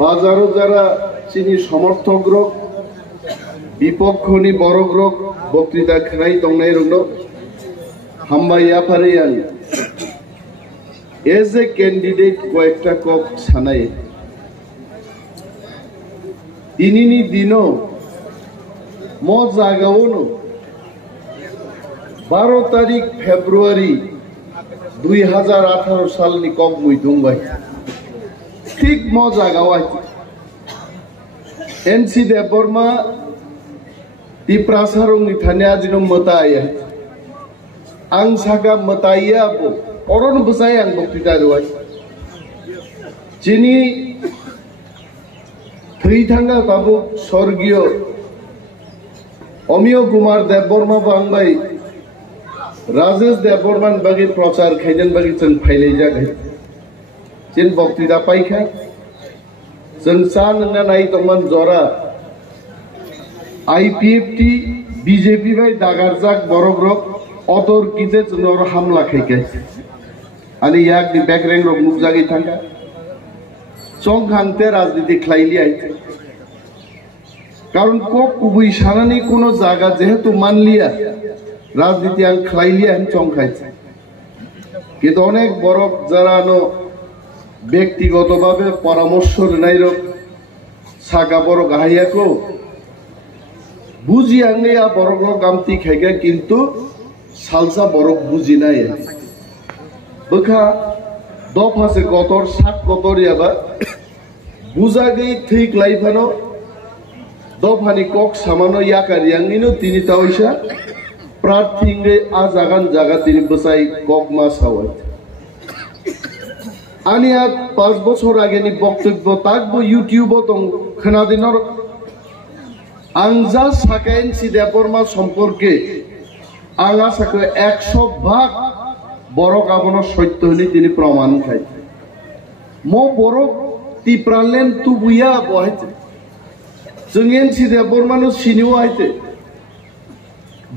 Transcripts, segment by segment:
বাজারও যারা চিনি সমর্থক রোগ বিপক্ষনি বরক রোগ বক্তৃতা খাই দংনাই রোগ হামবাইয়া পারে আনি এজ এ ক্যান্ডিডেট কয়েকটা কক সানাই দিনিনি দিনও ম জায়গাও 12 তারিখ ফেব্রুয়ারি 2018 সালনি কক মুই দুংবাই ঠিক ম জায়গাও NC Debbarma Tipra sarung ithane ajino Motha ya ang Saka Motha ya bo oron besai ang boktita ruai chini three thanga Tabuk sorgio Omio Kumar Deborma bangbai Rajesh Deborman bagi prochar khaijan bagi chen phailei jagai chin boktita paikha संसार नंगा नाई तमन जोरा IPFT BJP भाई दागारजाक बरक रक अतर किजे चनर हमला खाइके अनि याक नि बैकरेंग रक मुख जागी थांगा चंग खांगते राजनीति खलाइली आइते कारण को कुबुई सानानि कोनो जागा जेहेतु मान लिया राजनीति आं खलाइली आं चंग खाइते किन्तु अनेक बरक जारानो ব্যক্তিগতভাবে পরামর্শ নাই রক সাকা বড় গাহাইয়াকো বুঝি আংনিয়া বড় গামতি খাইগা কিন্তু সালসা বড় বুঝি নাই বখা দফাসে গতর 7 গতর ইয়াবা বুঝা গই ঠিক লাইফানো দফানি কক সামানো ইয়াকারি আংনিনো তিনি তাওইসা প্রার্থীঙ্গে আ জাগান জাগা তিনি বসাই কক মাস হাওয়াই आनी आज 5 বছর आगे नि बक्तव्य ताकबो यूट्यूब दं खोनादिनर आंजा साकाइन सिदेबर्मा सम्पर्के आंगा साके 100% बरक आबनो सत्य हनि तिनि प्रमाण खाइ मो बरक तिप्रालेन तुबुया बहाइते जोंगेन सिदेबर्मानो सिनिउ आइते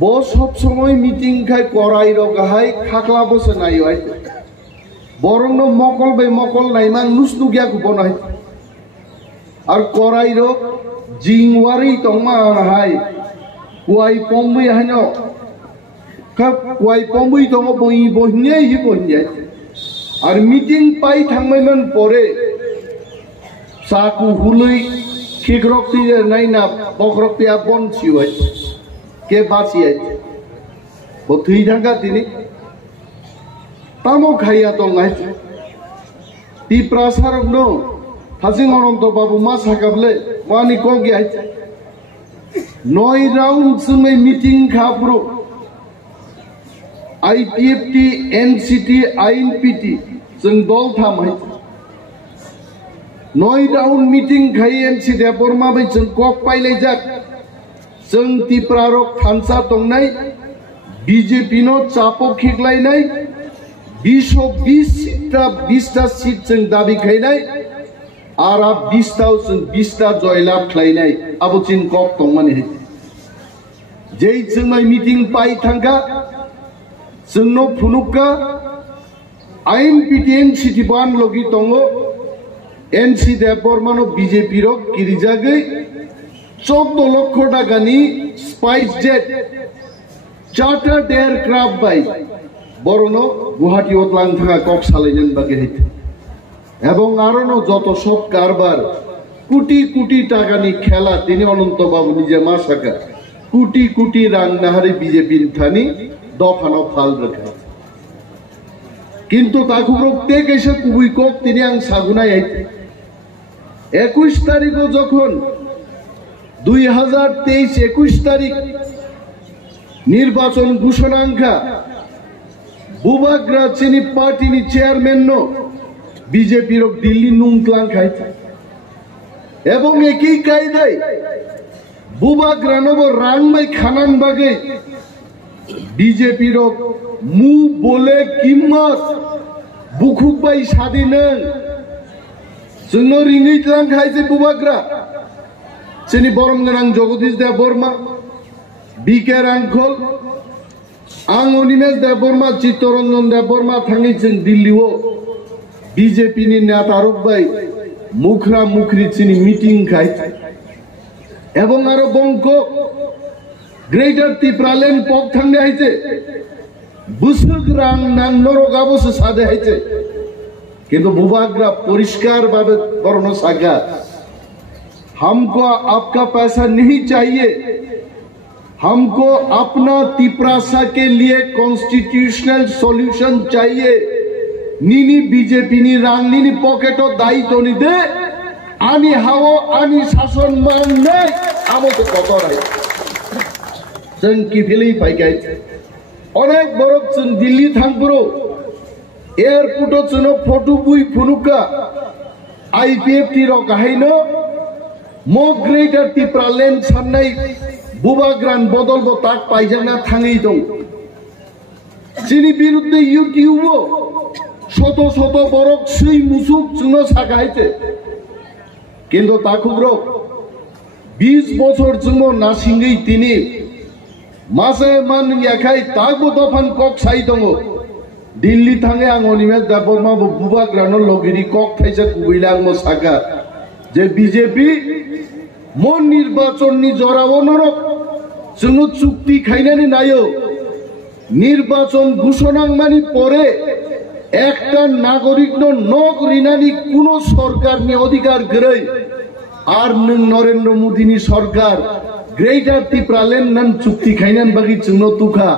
ब सब समय मीटिंग खाइ कराइ र गाहाय खाखला बसे नायो आइते বরংনো মকল বে মকল নাইমান নুসনু গিয়া কুবনাই আর কৰাইরো জিংওয়ারি তংমা হাই কুয়াই পমবি হানো কাপ কুয়াই পমবি তং বই বহিনে হি বহিনে আর মিটিং পাই থাংমাইমান পরে সাকু হুলই কিগ্রক্তি নাইনা বকরক্তিয়া বনছিওই কে বাঁচিয়ে বথুই থাকা তিনি Tamo khaya tong ngai Tipra sarok no Hasing onom to babu mas hakable wani ko gyai 9 round sungai meeting khapro IPFT NCT INPT jeng dol tham hai 9 round meeting khai NCT Deborma bai jeng kok pailai jak jeng Tipra rok thansa tongnai BJP no chapo khiklai nai 20 seat जों दाबी खाइनाय आरो 20टा जयलाभ खाइनाय आबुचिन कक दंमानि जै जोंनाय meeting पाइ थांगा जोंनो फुनुका आइनपिटिएन सिटिबान लगि दङो एनसि देबबर्मानो BJP रो किरिजागै 14 लक्ष टाकानि स्पाइस जेट चार्टार्ड एयारक्राफ्ट बाय বরনো গুয়াহাটি ওতলাং থাকা কক সালাইনেন বাকি হইতে এবং আরনো যত সব কারবার কোটি কোটি টাকা নি খেলা তিনি অনন্ত বাবু নিজে মা সাকা কোটি কোটি রাং নাহারে বিজেপির থানি দফানো ফাল রাখা কিন্তু তাকু প্রত্যেক এসে কুবুই কক তিনি আং সাগুনাই আইতে 21 তারিখও যখন 2023 21 তারিখ নির্বাচন ঘোষণাঙ্কা बुबाग्रा चिनी पार्टी नि चेयरमैन नो बीजेपी रो दिल्ली नुंगक्लां खाइते एवं एकी कायदाय बुबाग्रा नो रांगबाय खानान बागे बीजेपी रो मु बोले किम्मत बुखुबाय सादिनो जोंनो रिङैत्लां खाइसे बुबाग्रा चिनी बरम गोनां जगदीश देबबर्मा बीके रांखल आं अनिमेश देबबर्मा चित्तरंजन देबबर्मा थाङै जों दिल्लीआव बीजेपी नि नेता रकबाय মুখরা মুখরি চিনি মিটিং খাই এবং আরো বঙ্ক গ্রেটার তিপ্রালেন পক থাকলে আইছে বুসুক রাং নাং নরগাবসে সাদে আইছে কিন্তু বুবাগ্রা পরিষ্কার ভাবে বর্ণ সাকা हमको आपका पैसा नहीं चाहिए हमको अपना तिप्रासा के लिए कॉन्स्टिट्यूशनल सॉल्यूशन चाहिए नीनी बीजेपी नी रांग नीनी पॉकेटो दाई तो नहीं दे आनी हावो आनी शासन मान नहीं आमो तो कतो रहे जंग की फिली पाई गई अनेक बरक चुन दिल्ली थांगब्रो एयरपोर्टो चुनो फोटो बुई फुनुका आईपीएफटी रो कहाइनो मो ग्रेटर तिप्रालेन साननाय बुबाग्रान बदलबो ताक पाइजाना थाङै दं जिनि बिरुद्धे इउटिउबो शत शत बरक सै मुसुक जुनो सागाइते किन्तु ताकुब्रो 20 বছর जुनो नासिङै तिनि मासे मान याखाय तागबो दफान कक साइ दङ दिल्ली थाङै आं अनिमेश दाबरमा बुबाग्रानो लगिरि कक थाइजा कुबैला आं सागा जे बीजेपी मन निर्वाचन नि जरावनर जोङो चुक्ति खाइनानै नायो निर्वाचन घोषणा मानि परे একটা নাগরিক নক রিনানি কোন সরকারনি অধিকার গরই আর নরেন্দ্র মোদিনি সরকার গ্রেটার তিপ্রালেন নান চুক্তি খাইনান বাগি जोंनो तुखा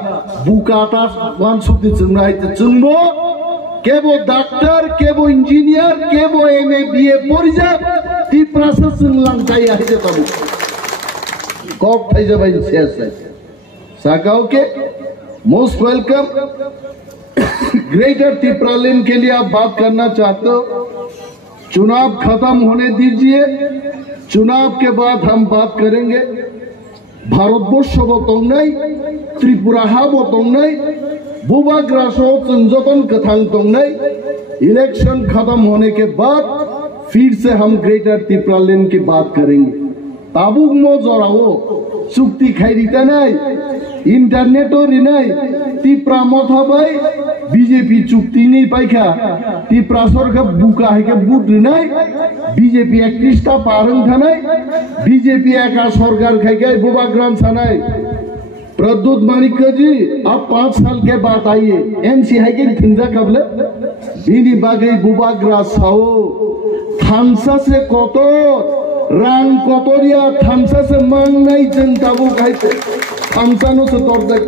बुकाटा वान सुक्ति जोंनो आइते जोंबो केबो डाक्टर केबो इंजिनियर केबो एमए बीए पढ़िजा तिप्रासा जों लांजाय आइते ताबु कक थाइजा बाय शेष साका ओके मोस्ट वेलकम ग्रेटर तिप्रालेन के लिए आप बात करना चाहते हो चुनाव खत्म होने दीजिए चुनाव के बाद हम बात करेंगे भारतवर्ष बतंग नहीं त्रिपुरा हा बतंग नहीं बुबाग्रासो जतन कथांग तंग नहीं इलेक्शन खत्म होने के बाद फिर से हम ग्रेटर तिप्रालेन की बात करेंगे ताबुक मो जराओ चुक्ति खाइरिता नहीं इंटरनेटो रिनाई तिप्रा मथा भाई बीजेपी चुक्ति नहीं पाइखा तिप्रा सरकार बुका है के बुट रिनाई बीजेपी एक्टिस्टा पारंग थानाई बीजेपी एका सरकार खाइके बुबाग्राम थानाई प्रद्युत मानिक जी आप 5 साल के बाद आइए एनसी है के थिंजा कबले बिनी बागे बुबाग्रा साओ थामसा से कतो रां कतरिया थामसा से मांग नहीं जन ताबुक आइते थामसानो से तोड़ दे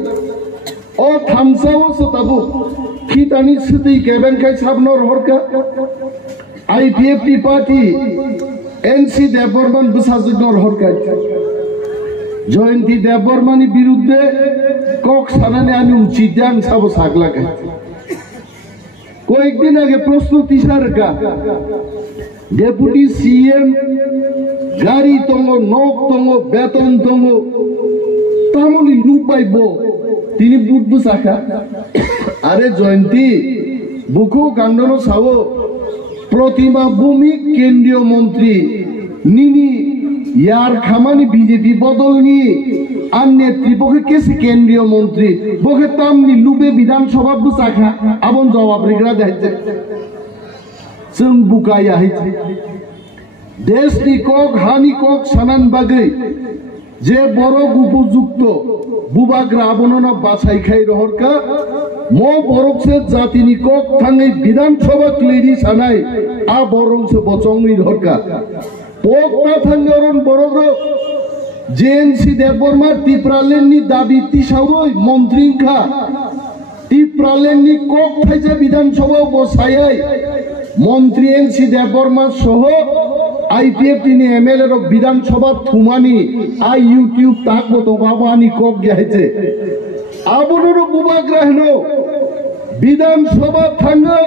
ओ थामसाओ से ताबुक खितानी सिटी केबन खाइ साबनर हरका आईपीएफटी पार्टी एनसी देवबर्मन बुसाजनर हरका जयंती देवबर्मानी बिरुद्धे कक सानाने आमी उचित आं साबो सागला गाय कয়েকদিন আগে প্রশ্ন তিসার কা ডেপুটি সিএম গাড়ি তঙ্গ নক তঙ্গ বেতন তঙ্গ তামলি লুপাইব তিনি বুটবু সাকা আরে জয়ন্তী বুকু কান্ডনো সাও প্রতিমা ভূমি কেন্দ্রীয় মন্ত্রী নিনি यार खामानी बीजेपी बदल नी अन्य त्रिपक्षे केसे केंद्रीय मंत्री बोखे तामनी लुबे विधानसभा बुसाखा आबन जवाब रिगरा दाइते जों बुकाया हाइते देश नि कक हानि कक सानान बागै जे बरक उपयुक्त बुबाग्रा आबनना बाछाइ खाइ रहरका मो बरक से जातिनि कक थाङै विधानसभा क्लेरि सानाय आ बरक से बचंगै रहरका पोकना थांगरन बरग्र जेएनसी देवबर्मा तिप्रालेननि दाबि तिसावै मन्त्रीखा तिप्रालेननि कक थाइजा विधानसभा बसायै मन्त्री एनसी देवबर्मा सह आईपीएफटी एमएलए रो विधानसभा थुमानी आ यूट्यूब ताकबो तो बाबानी कक गयाइते आबनरो बुबाग्राहनो विधानसभा थांगै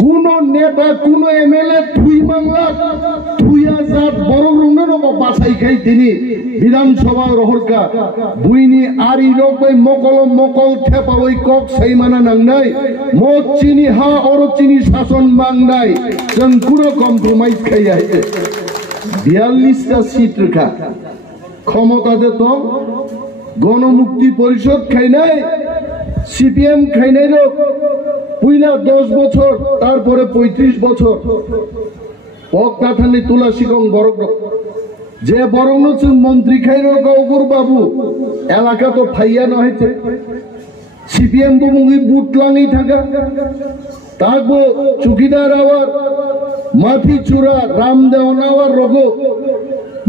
कोनो नेता कोनो एमएलए थुई मांगला थुइया जात बरक रंगनो बाछाइ खाइ तिनि विधानसभा रहरका बुइनि आरि रगबै मकल मकल थेपावै कक साइमाना नांनाय मत चिनि हा अर चिनि शासन मांगनाय जों कुनो कम्प्रोमाइज खाइयाइते 42 टा सीट रखा क्षमता दे तो गणमुक्ति परिषद खाइनाय सीपीएम खाइनाय पहला 10 বছর তারপরে 35 বছর পক নাথানি তুলাসীগং বরক যে বরং মন্ত্রী খাইর গৌগুর বাবু এলাকা তো ফাইয়া নহেছে সিপিএম বুমুগি বুটলাঙি থাকা তাকবো চুকিদার আবার মাথি চূড়া রাম দেওয়ান আবার রগ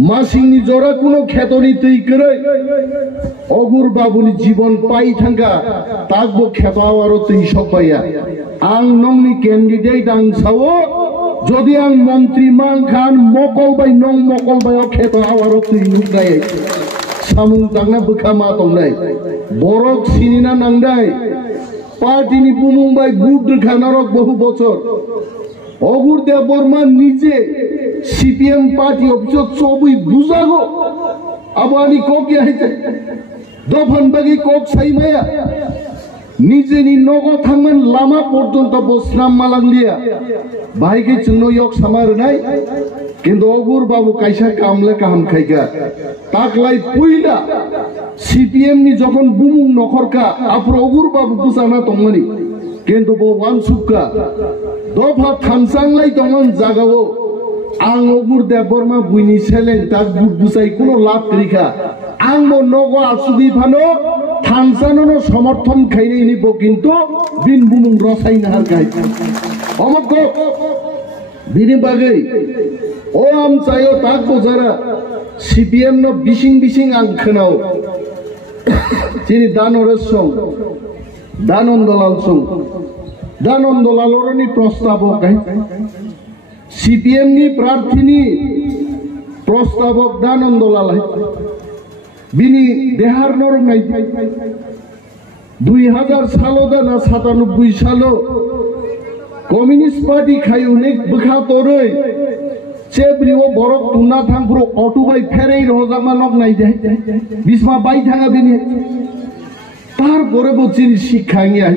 মাসিংনি জরা কোনো খেতনি তৈ করে অগুর বাবুনি জীবন পাই থাকা তাকবো খেত আবারও তৈ সবাইয়া আং নংনি ক্যান্ডিডেট আং সাও যদি আং মন্ত্রী মান খান মকল বাই নং মকল বাই খেত আবারও তৈ নুগাই সামুং তাংনা বখা মা তংনাই বরক সিনিনা নাংদাই পার্টিনি বুমুংবাই বুট খানারক বহু বছর অগুর দেব বর্মা নিজে সিপিএম পার্টি অফিস সবই বুঝাগো আবানি কক আইতে দফান বাগি কক সাইমায়া নিজে নি নগদ থাঙ্গন লামা পর্যন্ত বসলাম মালাংলিয়া ভাইকে চিহ্ন ইয়ক সামার নাই কিন্তু অগুর বাবু কাইসা কামলে কাহাম খাইগা তাকলাই পুইলা সিপিএম নি যখন বুমুং নখরকা আপর অগুর বাবু বুঝানা তমনি কিন্তু বো ওয়ান সুক্কা দফা থানসাংলাই তমন জাগাও আং অগুর দেব বর্মা বুইনি সেলেন তাক বুঝাই কোনো লাভ করিখা আং নগ আসুবি ফানো থানসানো সমর্থন খাইনে নিব কিন্তু বিন বুমুং রসাই নাহার গাই অমক বিনি বাগে ও আম চাইও তাক যারা সিপিএম ন বিশিং বিশিং আং খানাও তিনি দানরের সং দানন্দলাল সং দানন্দলালরনি প্রস্তাবক সিপিএম নি প্রার্থিনী প্রস্তাবক দানন্দলাল বিনি দেহার নরম নাই 2000 সালো না 97 সালো কমিউনিস্ট পার্টি খাই অনেক বখা তোরে চেবরিও বরক তুনা থাংপুরো অটো বাই ফেরেই রজামানক নাই দে বিসমা বাই থাঙা বিনি তারপরে বলছেন শিক্ষা নিয়ে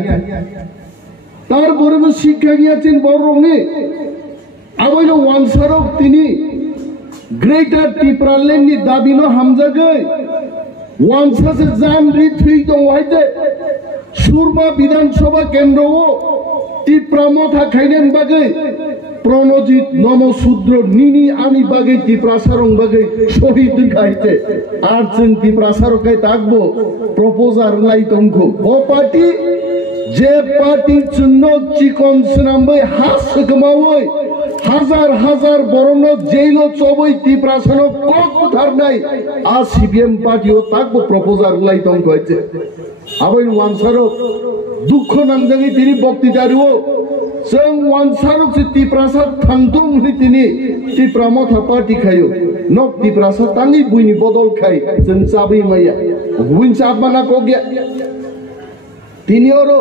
তারপরে শিক্ষা নিয়েছেন বড় রঙে আবার ওয়ানসারক তিনি গ্রেটার টিপ্রা লেননি দাবি ন হামজাগে ওয়ানসাসে জান রিট হই তো হইতে সুরমা বিধানসভা কেন্দ্র ও টিপ্রা মথা খাইলেন বাগে প্রণজিৎ নমশূদ্র নিনি আনি বাগে টিপ্রা সারং বাগে শহীদ খাইতে আর চেন টিপ্রা সারকাই থাকবো প্রপোজার লাই তঙ্ক ও পার্টি যে পার্টির জন্য চিকন সিনাম্বে হাস কমাওই হাজার হাজার বরণ জেল চবই টিপ্রা সানো কোথার নাই আর সিপিএম পার্টিও থাকবো প্রপোজার লাই তঙ্ক হয়েছে আবার ওয়ানসারক দুঃখ নামজাগে তিনি বক্তৃতারিও जों वानसारक से टिप्रासा थांतुं नि तिनि टिप्रा मथा पार्टी खायो नक टिप्रासा तांनि बुइनि बदल खाय जों जाबै माया बुइन साबमाना कोग्या तिनि ओरो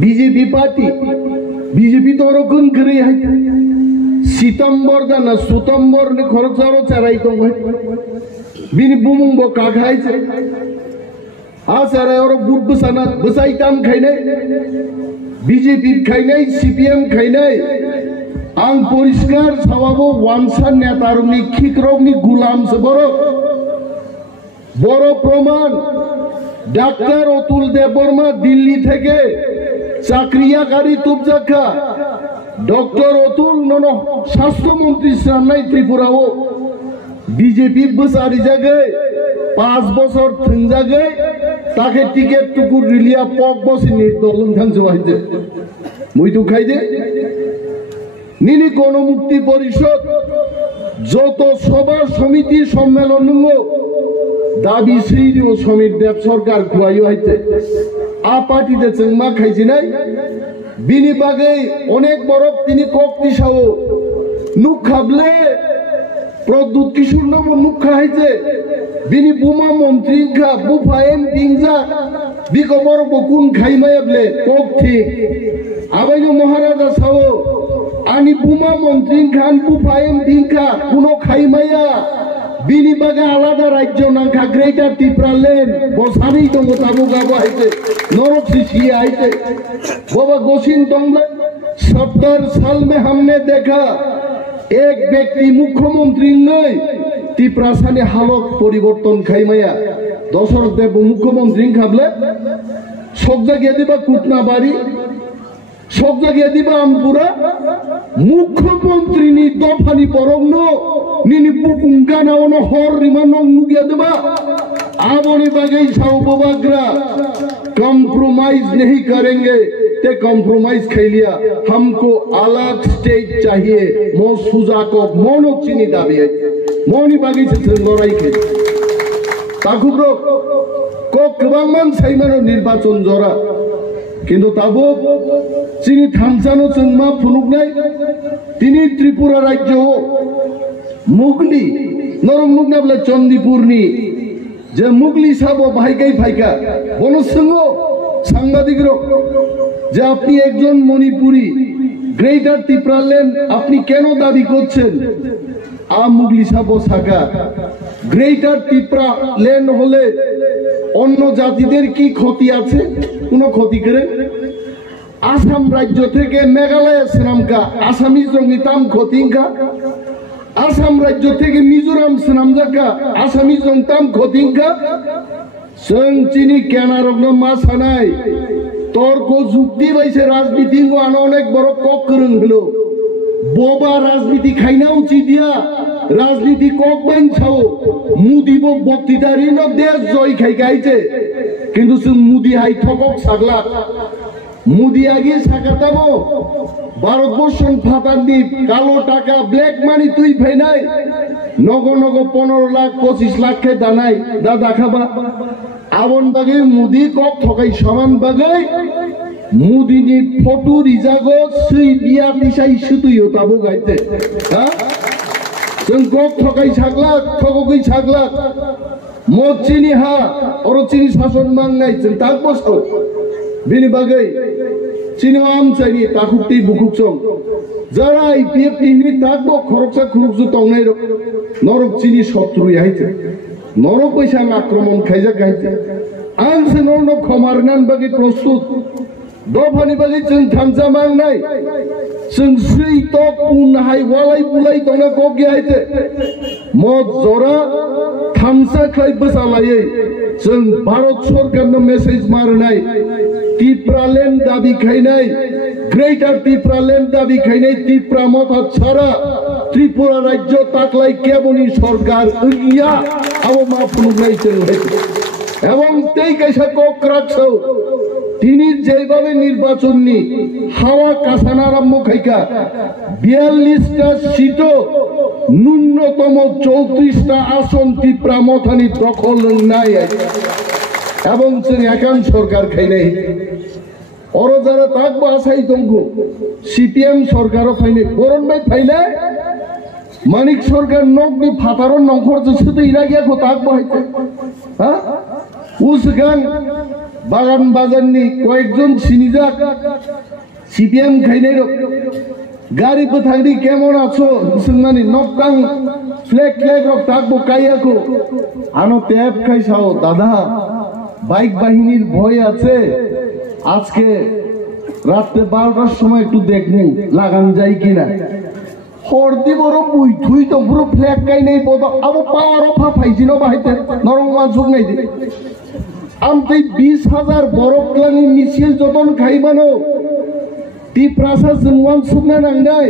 बीजेपी पार्टी बीजेपी तो ओरो गुन करे है सितंबर दाना सुतंबर नि खरचारो चाराई दं बिनि बुमुं बो काखाय से आ चाराय ओरो बुट बसाना बसाई काम खायने बीजेपी खाइनाय सीपीएम खाइनाय आं परिष्कार सावाबो वानसा नेतारनि खिक्रगनि गुलाम से बड़ो प्रमाण डाक्टर अतुल देवबर्मा दिल्ली থেকে চাকরিয়াকারী তুবজাখা ডক্টর অতুল নন স্বাস্থ্যমন্ত্রী সামনাই ত্রিপুরাও বিজেপি বসারি জায়গায় 5 বছর থিন জায়গায় তাকে টিকেট টুকু রিলিয়া পক বসে নির্দলন থাকছে হইতে মুই তো খাই দে নিনি গণমুক্তি পরিষদ যত সভা সমিতি সম্মেলন দাবি শ্রী ও সমীর দেব সরকার খুয়াই হইতে আ পার্টিতে চেংমা খাইছি নাই বিনি বাগে অনেক বড় তিনি কক্তি সাও নুক খাবলে প্রদ্যুৎ কিশোর নব নুক খাইছে বিনি বুমা মন্ত্রী খা বুফা এমপি যা বিকো বড় বকুন খাইমায়াবলে কক ঠিক আবাইনো মহারাজা সাও আনি বুমা মন্ত্রী খান বুফা এমপি খা কোনো খাইমায়া বিনি বাগে আলাদা রাজ্য নাঙ্কা গ্রেটার টিপ্রা লেন বসানি দঙ্গ তাবুক আবো আইতে नरक सिसी आईते बाबा गोसिन तंगले 70 साल में हमने देखा एक व्यक्ति मुख्यमंत्री नहीं टिप्रासानी हालत परिवर्तन खाइमाया दशरथ देव मुख्यमंत्री खाबले सब जगह दिबा कुटना बाड़ी सब जगह दिबा আমপুরা মুখ্যমন্ত্রী নি দফানি বরংনো নিনি বুকুঙ্গানা ono hor rimano nugia deba abone bagai sao bobagra compromise नहीं करेंगे ते compromise खाई लिया हमको अलग स्टेज चाहिए मो सुजा को मोनो चीनी दाबी है मोनी बागी से लड़ाई के ताकुब्रो को कबांगमान साइमानो निर्वाचन जरा किंतु ताबुक चीनी थामसानो चंगमा फुनुकनाय तिनी त्रिपुरा राज्य हो मुगली नरम मुगनाबले चंदीपुरनी যে মুগলি সাব ভাইকাই ফাইকা বনসঙ্গ সাংবাদিকর যে আপনি একজন মণিপুরি গ্রেটার ত্রিপুরা ল্যান্ড আপনি কেন দাবি করছেন মুগলি সাব সাকা গ্রেটার ত্রিপুরা ল্যান্ড হলে অন্য জাতিদের কি ক্ষতি আছে কোনো ক্ষতি করে আসাম রাজ্য থেকে মেঘালয় শ্রীলঙ্কা আসামিজ রঙিতাম ক্ষতিঙ্কা आसाम राज्य থেকে মিজোরাম সেনামজাকা আসামি জংতাম খতিংকা সং চিনি কেনারগ্ন মাসানাই তর্ক যুক্তি বাইছে রাজনীতি আনো অনেক বড় কক করং হলো বোবা রাজনীতি খাইনা উচিত দিয়া রাজনীতি কক বাইন ছাও মুদিব বক্তৃতারি ন দেশ জয় খাই গাইছে কিন্তু সং মুদি হাই ঠকক সাগলা মুদি আগে সাকাতাবো ভারতবর্ষন ফাতান্দি কালো টাকা ব্ল্যাক মানি তুই ফাইনাই নগ নগ 15 লাখ 25 লাখ কে দানাই দা দেখাবা আবন বাগে মুদি কক ঠকাই সমান বাগে মুদিনি ফটো রিজাগো সই বিয়া দিশাই সুতুইও তাবো গাইতে হ্যাঁ जों কক ঠকাই ছাগলা ঠককই ছাগলা মচিনি হা অরচিনি শাসন মাংনাই जों তাক বসো বিনি বাগে চিনওয়াম চাইনি তাকুকটি বুকুকচং যারা আইপিএফ টিমনি তাকবো খরকসা খুরুকজু তংনাই নরক চিনি শত্রু আইছে নরক পয়সা আক্রমণ খাইজা গাইছে আনছে নরন খমারনান বাকি প্রস্তুত দফানি বাকি जों থামজা মাংনাই जों সই তো পুনহাই ওয়ালাই বুলাই তংনা কগি আইছে মত জরা থামসা খাই বসালাই जों भारत सरकारनो मेसेज मारनाय त्रिपुरा लैंड दाबी खाइनाय ग्रेटर त्रिपुरा लैंड दाबी खाइनाय त्रिपुरा मथा छाड़ा त्रिपुरा राज्य ताकलाई केबनी सरकार इया आबो मा फुनुनाय चलबाय এবং তেই কাইসা কক রাখছো তিনি যেভাবে নির্বাচনী হাওয়া কাসানা আরম্ভ খাইকা 42টা সিটও ন্যূনতম 34টা আসন ত্রিপুরা মথানি দখল নাই এবং একান সরকার খাই নাই ওর যারা থাকবো আসাই তঙ্কু সিপিএম সরকারও ফাইনে বরণ ভাই ফাইনে মানিক সরকার নকনি ফাতারও নখর শুধু ইরাগিয়া কো থাকবো হইতে হ্যাঁ উসগান বাগান বাজারনি কয়েকজন সিনিজাক সিপিএম খাইনাই গাড়ি থাকলি কেমন আছো মানে নকাং ফ্লেগ ফ্লেগ রক থাকবো কাইয়াকো আনো ট্যাপ খাইছাও দাদা বাইক বাহিনীর ভয় আছে আজকে রাতে 12টার সময় একটু দেখনি লাগান যায় কিনা হরদি বড় বুই থুই তো পুরো ফ্ল্যাগ গাই নেই বদ আবো পাওয়ার অফা ফাইছিল বাহিতে নরম মাছুক নাই দে আমতে 20,000 বরক ক্লানি মিছিল যতন খাইবানো ত্রিপুরা জনওয়ান সুকনা নাংদাই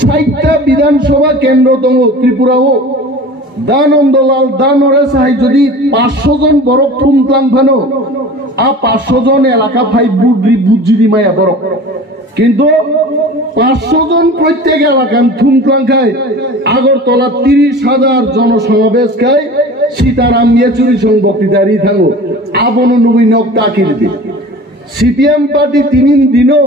60টা বিধানসভা কেন্দ্র দङ ত্রিপুরাও দানন্দলাল দানরে সাই যদি 500 জন বরক থুমক্লাং ফানো আ 500 জন এলাকা ফাই বুদ্রি মায়া বরক কিন্তু 500 জন প্রত্যেক এলাকান থুমক্লাং খায় আগরতলা 30,000 জনসমাবেশ খায় সীতারাম ইয়েচুরি সং বক্তৃতারি থাঙ্গো আবনো নবী নক তাকির দি সিপিএম পার্টি 3 দিনও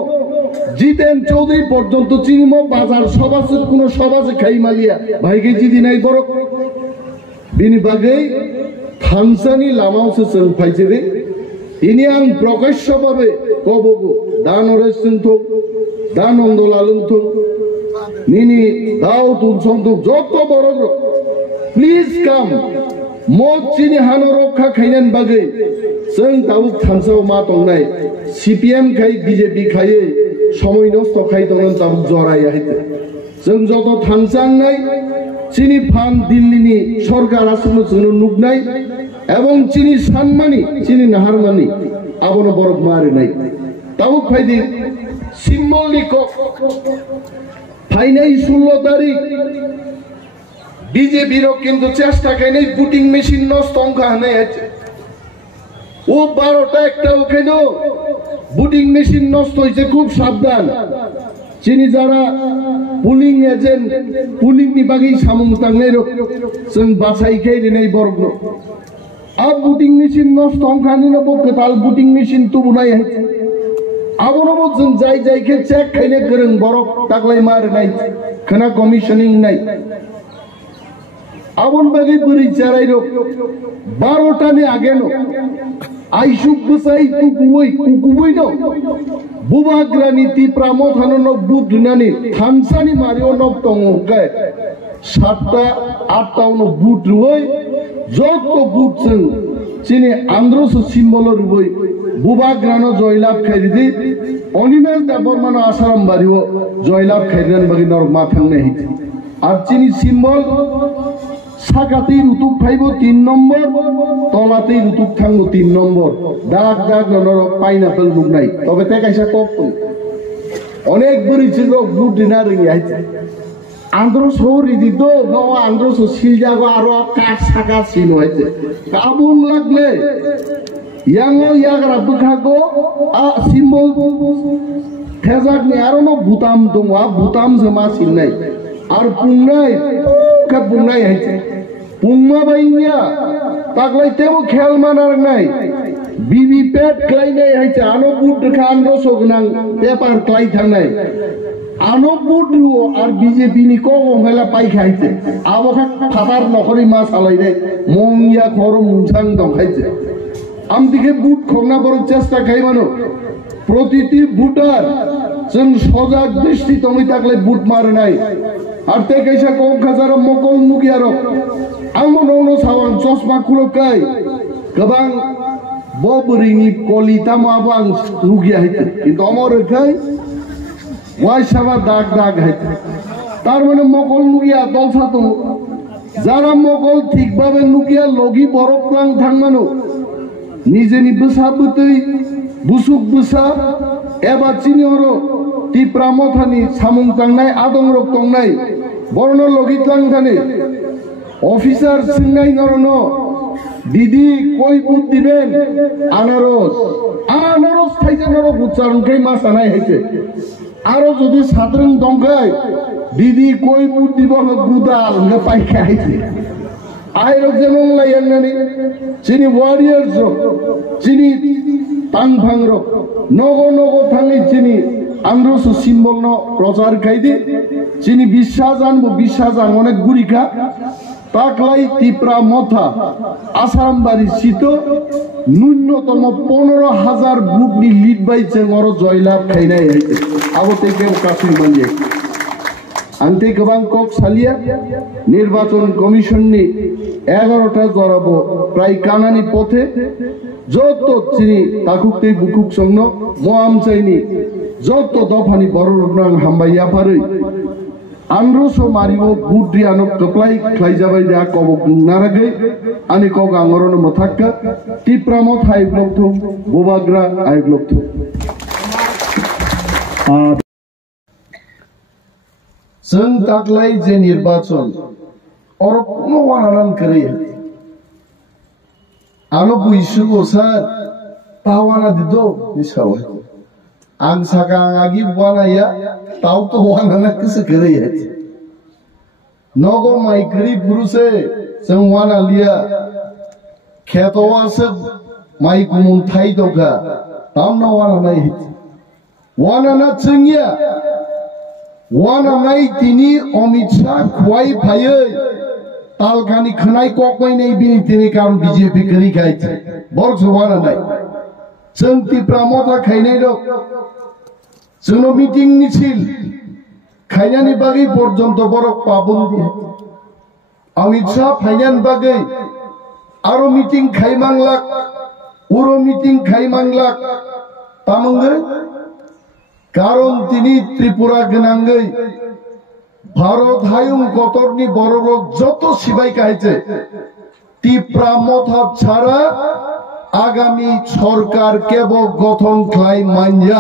জিতেন চৌধুরী পর্যন্ত চিনিম বাজার সভাসে কোন সভাসে খাই মালিয়া ভাইকে জিদি নাই বড় বিনি বাগেই থানসানি লামাউসে চল ফাইছে রে ইনি আং প্রকাশ্যভাবে কবগো দানরে সিনথো দানন্দলালুনথো নিনি দাও তুলসন্ত যত বড় প্লিজ কাম মত চিনি হানো রক্ষা খাইনান বাগে जों ताबुक थानसाव मा दंनाय সিপিএম খাই বিজেপি খাই সময় নষ্ট খাই দङ ताबुक जराय आइते जों जत थानसांनाय চিনি ফান দিল্লিনি সরকার আসলে जों नुगनाय এবং চিনি সানমানি চিনি নাহারমানি আবনো বরক মারে নাই ताबुक फाइदि सिम्बलिक খাইনাই 16 তারিখ বিজেপির কিন্তু চেষ্টা খাইনাই ভোটিং মেশিন নষ্ট অঙ্কা হানে আছে ও 12টা একটা ওখানে ভোটিং মেশিন নষ্ট হয়েছে খুব সাবধান চিনি যারা পুলিং এজেন্ট পুলিং নিবাগী সামুং তাংনাই जों बासायखाय दिनै बरग आ भोटिं मेशिन नष्ट खानिनो बके ताल भोटिं मेशिन तुबुनाय आबोनबो जों जाय जायखे चेक खायनो गोरों बरक तागलाय मारनाय खोना कमिशनिं नाय आबोन बागै बोरै चारायरो 12टानि आगेनो आइसुक बसाय कुकुबै नो बुबाग्रानि तिप्रा मथानो न बुदुनानि थानसानि मारियो नक दंगाय 7टा 8टा उनो बुट रुय जत बुट जों चिनि आंद्रसो सिम्बल रुय बुबाग्रानो जयलाभ खायदि अनिमेल दाबरमानो आसाराम बारियो जयलाभ खायदन बागि नर मा थांनाय are Chini symbol साकाते रुतुक फाइबो 3 number तलाते रुतुक थांगो 3 number दाग दाग नर पाइनापल बुकनाय तबे ते कायसा कप अनेक बोरिसिल बुट दिना रोङि आइते आंद्र सौरी दिदो नो आंद्र सो सिलजागो आरो काट साका सिन होइते काबुन लागले यांगो याग्रा बुखागो आ सिम्बल थेजागनि आरो न बुताम दङ आ बुताम जमा सिननाय आर पुंनाय का बुंनाय आइते पुंमा बाइनिया तागलाय तेबो खेल मानार नाय बीबी पेट क्लाइनाय आइते आनो बुट खा आंद्र सो गनां पेपार क्लाइ थांनाय आनो बुटरु और बीजेपी नि को मेला पाइ खाइते आबोखा फातार नखरि मा सालायदे मंगिया खर मुंसां दं खाइते आमदिके बुट खंना बर चेष्टा खाइबानो प्रतिति बुटार जों सजाग दृष्टि तमै ताकले बुट मारनाय आर ते कैसा को खजार मकल मुगियार आंबो ननो सावां चश्मा खुलकाय गोबां बबरिनि कलिता माबो आं लुगिया हैते किन्तु अमर खाय वाइसाबा दाग दाग है तार माने मकल नुगिया दलसा तो जारा मकल ठीक भाबे नुगिया लगी बरफ लां थांमानो निजेनि बोसा बोतै बुसुक बोसा एबा चिनिहरो तिप्रा मथानि सामुं थांनाय आदं रक तंनाय बरनो लगित लां थाने अफिसार सिंनाय नरनो दिदी कोई बुट दिबेन आनारस आनारस थाइजे नरो बुचारनकै मासानाय हैते आरो जदि साद्रं दंगाय दीदी कोई बुट दिबो गुदाल ने पाइखाय आइरो जेमन लायनानि चिनि वारियर्स चिनि तांफांरो नगो नगो थांनि चिनि आंद्रसो सिम्बल न प्रचार खायदि चिनि বিশ্বাস अनेक गुरिखा ताकलाई तिप्रा मथा आसामबारी सीट न्यूनतम 15,000 बुटनि लिड बाय जों जयलाभ खायनाय आबो तेके कासिन मानजे आंते गोबां कक सालिया निर्वाचन कमिशननि 11टा जराबो प्राय कानानि पथे जत चिनि ताकुकते बुकुक संनो मोआमचाइनि जत दफानि बररनां हामबाया फारै आंद्रसो मारिबो बुद्रियानो कप्लाय खायजाबाय दा कबक नारागै आनि कग आंगरनो मथाक्का तिप्रा मथाय ब्लकथो बोबाग्रा आइ ब्लकथो जों ताकलाय जे निर्वाचन और कोनो वानान करे आलो बुइसु ओसार पावाना दिदो निसाव आं साका आगी वानाया ताउ तो वाना किसे करे है नगो माइकरी पुरुषे जों वाना लिया खेतवा से माइ गुमुन थाइ दगा ताम न वाना नाय वाना ना चंगिया वाना नाय तिनी अमित शाह खुवाइ फायै तालखानि खनाय ककमै नै बिनि तिनि कारण बीजेपी करि खायथे बरस वाना नाय जों तिप्रा मथा खायनाय दं जोंनो मिटिं मिছিল खायनानि बागै पर्यन्त बरक पाबन्दी अमित शाह फाइनान बागै आरो मिटिं खायमांलाक उरो मिटिं खायमांलाक तामंगै कारण तिनि त्रिपुरा गनांगै भारत हायुं गतरनि बररक जत सिबाय खायছে तिप्रा मथा ছাড়া आगामी सरकार केवल गठन खाय मान्या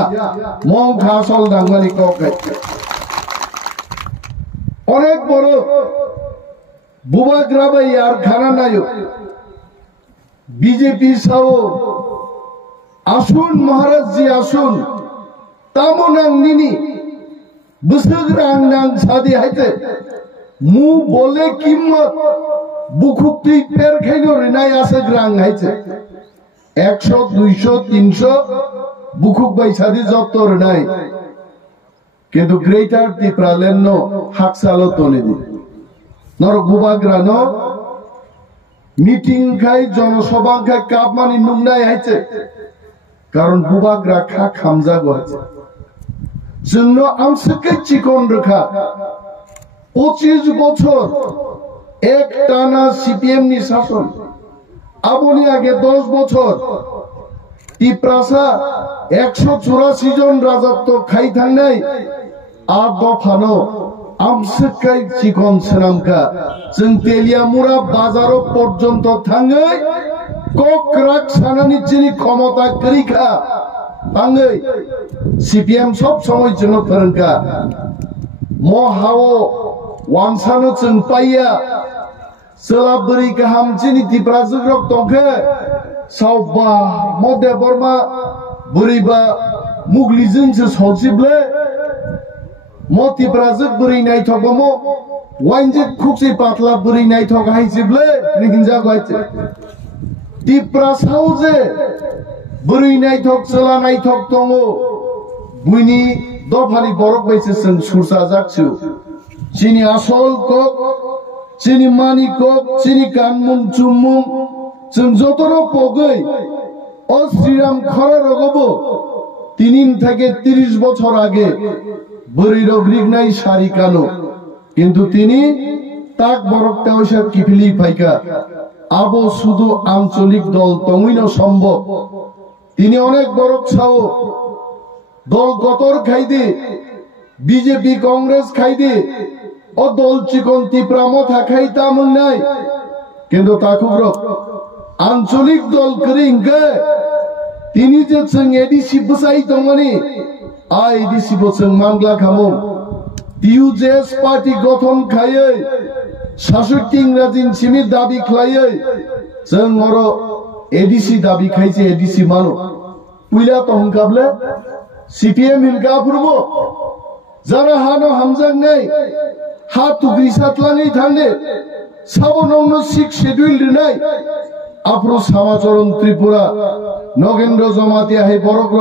मं खासल दांगानि कके অনেক বড় বুবাগ্রাবাই আর খানা নায়ক বিজেপি সহ আসুন মহারাজ জি আসুন তামনাং নিনি বসগ্রাং নাং সাদি হাইতে মু বলে কিম্মত বুকুক্তি পের খাইনো রিনাই আছে গ্রাং হাইছে 100 200 300 বুকুক বাই সাদি যত্তর নাই কিন্তু গ্রেটার ত্রিপুরা লেন হাকসালো তলে দি নরক বুবাগ্রানো মিটিং খাই জনসভা খাই কাপ মানি নুংনাই হাইছে কারণ বুবাগ্রা খা খামজা গছে জন্য আমসকে চিকন রেখা 25 বছর এক টানা সিপিএম নি শাসন আপনি আগে 10 বছর টিপ্রাসা 184 জন রাজত্ব খাই থাকনাই আর দফানো আমসকাই চিকন সেরামকা जों তেলিয়ামুরা বাজার পর্যন্ত থাঙ্গাই কোকরাক সানানি চিনি ক্ষমতা করিখা থাঙ্গাই সিপিএম সব সময় জন্য ফেরঙ্কা মহাও ওয়ানসানো जों পাইয়া সেলাবরি কাহাম চিনি টিপ্রা জুগ্রক দংখে সাউবা মদে বর্মা বুরিবা মুগলিজोंसो सौसिबले मतिप्रा जों बुरै नायथगमो वाइनजे खुक्सि पातला बुरै नायथग हाइसिबले निहिंजा गायते टिप्रा साउजे बुरै नायथग चला नायथग दङो बुइनि दफानि बरक बायसे जों सुरसा जाकसु चिनि आसल कक चिनि मानि कक चिनि कानमुं चुमुं जों जतरो पगै ओ श्रीराम खर रगबो 3 থেকে 30 বছর আগে বরির গ্রিগনাই সারিকানো কিন্তু তিনি তাক বরকটা ওইসব কিফিলি পাইকা আবো শুধু আঞ্চলিক দল তমইন সম্ভব তিনি অনেক বরক ছাও দল গতর খাইদে বিজেপি কংগ্রেস খাইদে ও দল চিকন টিপ্রা মথা খাইতাম নাই কিন্তু তাকুর আঞ্চলিক দল করিংকে তিনি যে जों एडीसी बसाई दङनि आ एडीसी जों मांगला खामो টিউজেস পার্টি গঠন খাयै 66 ইংরাজিন সিমি দাবি খাयै जों অর एडीसी দাবি খাইছে एडीसी মানো পুইলা তহংকাবলে সিপিএম হিলকা ফুরবো যারা হানো হামজাং নাই হা তুগরি সাতলানি থানে সাবনং 6 শিডিউল নাই আপরো সমাচরণ ত্রিপুরা নগেন্দ্র জমাতিয়া হে বরক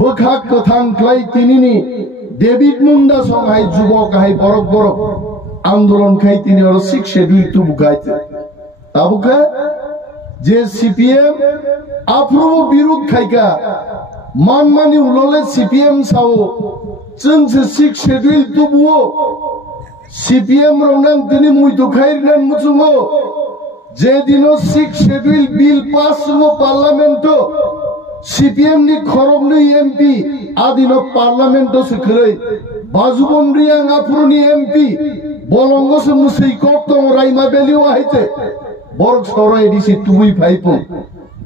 বখাক কথাং ক্লাই তিনিনি ডেভিড মুন্ডা সংহাই যুবক হাই বরক বরক আন্দোলন খাই তিনি আর 6 শিডিউল তু বুকাইতে তাবুকে যে সিপিএম আপরো বিরোধ খাইকা মানমানি উললে সিপিএম সাও जोंसो 6 শিডিউল তু বুও সিপিএম রংনাং তিনি মুইতো খাইরনান মুচুঙ্গো যেদিন 6 শিডিউল বিল পাস হলো পার্লামেন্ট সিপিএম নি খরবনি এমপি আদিন পার্লামেন্ট সেখरै বাজুবন রিয়াং আফরনি এমপি বলঙ্গস মুসই কক্তং রাইমা বেলিও আইতে বরক সরাই দিছি তুই ফাইপো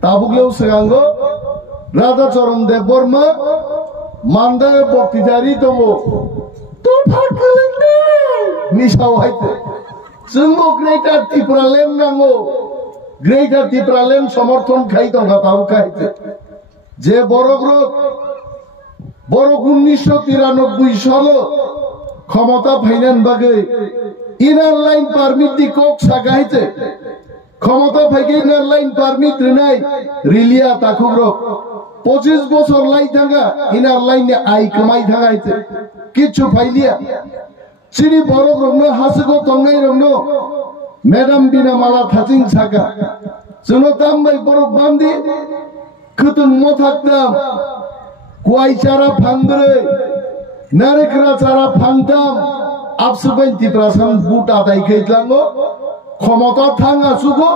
তাবুগলেও সেগাঙ্গ রাধা চরণ দেব বর্মা মান্দায় বক্তৃতারি দङ তো ফাকলেন নিশাও আইতে जोंबो ग्रेटार ত্রিপুরা লেন नांगो ग्रेटार ত্রিপুরা লেন समर्थन खाई दंगा ताउ खाइते जे बरक 1993 साल क्षमता फाइनान बागै इनार लाइन पारमिट दि कोक सागाइते क्षमता फाइगे इनार लाइन पारमिट रिनाय रिलिया ताखुग्रक 25 বছর লাই थांगा इनार लाइन ने आई कमाई थागाइते किछु फाइलिया চিনি বরক রংনো হাসিগো তংনাই রংনো ম্যাডাম বিনা মালা থাচিং সাকা जोंनो दामबाय बरक बांदि खोतों मथाकदाम गय चारा फांब्रै नारेंखल चारा फांथाम आबसुबाय टिप्रासां बुट आदाय खैज्लाङो क्षमता थाङा सुगो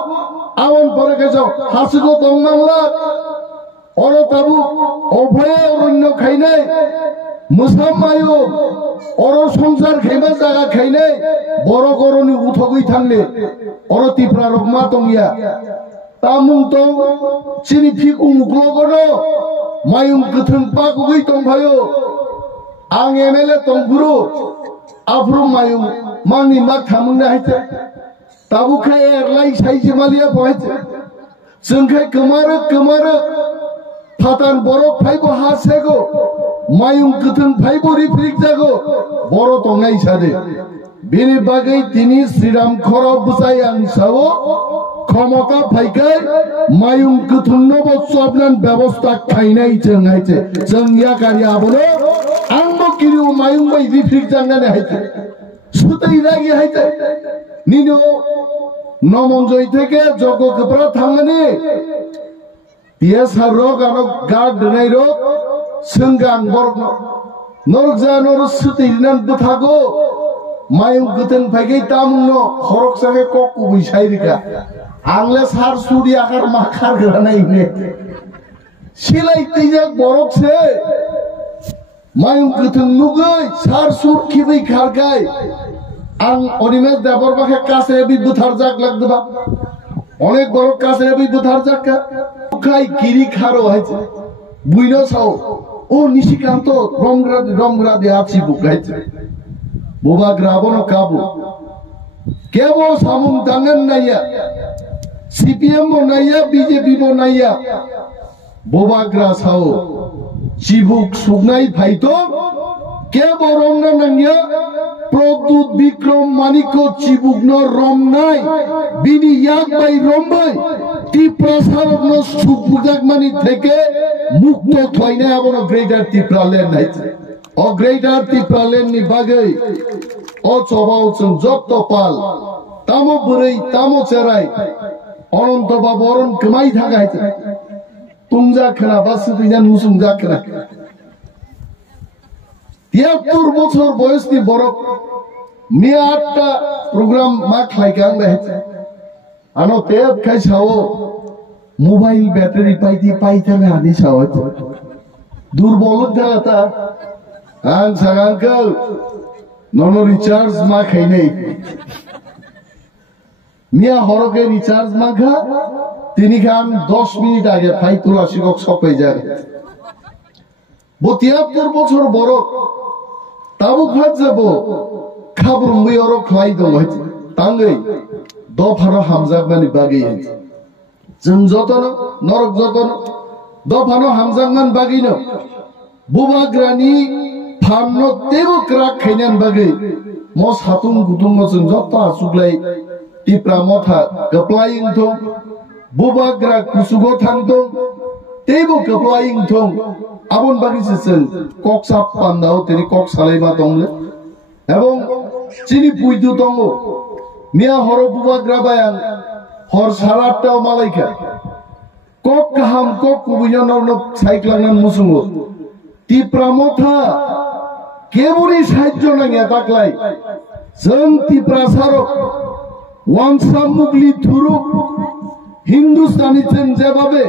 आवन परे गेजाव हासिगो दंनांला अर ताबुक अभय अरण्य खायनाय मुसामायो अर संसार खेमा जागा खायनाय बर गरनि उथगै थांले अर टिप्रा रगमा दंया तामुं दं सिनि फिगु मुग्लगनो मायुं गोथों पागुगै दंफायो आं MLA दंगुरु afro mayung mangni mak thamung na haite tabuk khai erlai sai jemalia pohaite sengkai kemara Patan Borok Paibo Hasego Mayung Kutun Paibo Riprik Jago Borok Tongai Sade Bini Bagai Tini Sriram Khoro Busayang Sawo Khomota Paikai Mayung Kutun Nobo Sobnan Bebosta Kainai Chengaiche Chengya Karya Abono Angbo Kiriu Mayung Bai Riprik Jangane Haite Sutai Ragi Haite Nino Nomonjoi Theke Jogo Kepra Thangane Yes, Harok, God, Nairo, Sungang, Borok, Norjano, Sutinan, Butago, Mayum Guten Pagetam, no, Horok Koku, which Hairika, unless Har Sudia Har Makar Granite. She like the Borok say, Mayum Guten Nugai, Sar Sur Kiwi Kargai, and Onimes the Borbaka Kasebi Butarzak Lagdaba, Onek Borok Kasebi Butarzaka. Kai kiri kharo haite buino sao o nishikanto romgra de achi bukaite boba grabono kabu kebo samum dangan naya Cipm mo naya BJP mo naya boba gra sao chibuk sugnai phaito kebo romna nangya Produt Bikram Maniko Chibuk no Romnai Bini Yak by Rombai Tipra Sarabno Subugak Mani Teke Mukto Twaina Abono Greater Tipra Land O Greater Tipra Land Ni Bagay O Chobautsum Jotto Pal Tamo Burei Tamo Cherai Ononto Baboron Kamai Thagait Tungja Khana Basudinan Musungja Khana 73 বছর বয়সী বরক মিয়া 8টা programme মাখ লাইকাং রহেছে আনো তেব খাইছাও mobile battery পাইতে না আনি ছাওয়াত দুর্বল থাকা আন সাগাঙ্কল নন recharge মা খাই নাই মিয়া হরকে রিচার্জ মাখা তিনি খান 10 মিনিট আগে ফাই তোলা শিকক সপে যায় 73 বছর বরক Tabuk Hadzabo Kabur Muyoro Klaido Tangai Dofaro Hamzagman Bagi Zunzotono Norok Zotono Dofano Hamzagman Bagino Bubagrani Pamno Tevo Krak Kenyan Bagi Mos Hatun Gutumo Zunzota Suglai Tipra Motha Kaplaying Tong Bubagra Kusugo Tangtong Tevo Kaplaying Tong Abon Bagisen, Coxap Pandao, Teni Cox Salema Tongle, Ebon Chini Puidu Tongo, Mia Horobuba Grabayan, Horsalata Malika, Kok Ham Kok Kubuyan Cyclang and Musungo, Tipra Motha, Keburis Hydrolang Ataklai, Sun Tipra Saro, Wansamugli Turu, Hindustani Zebabe.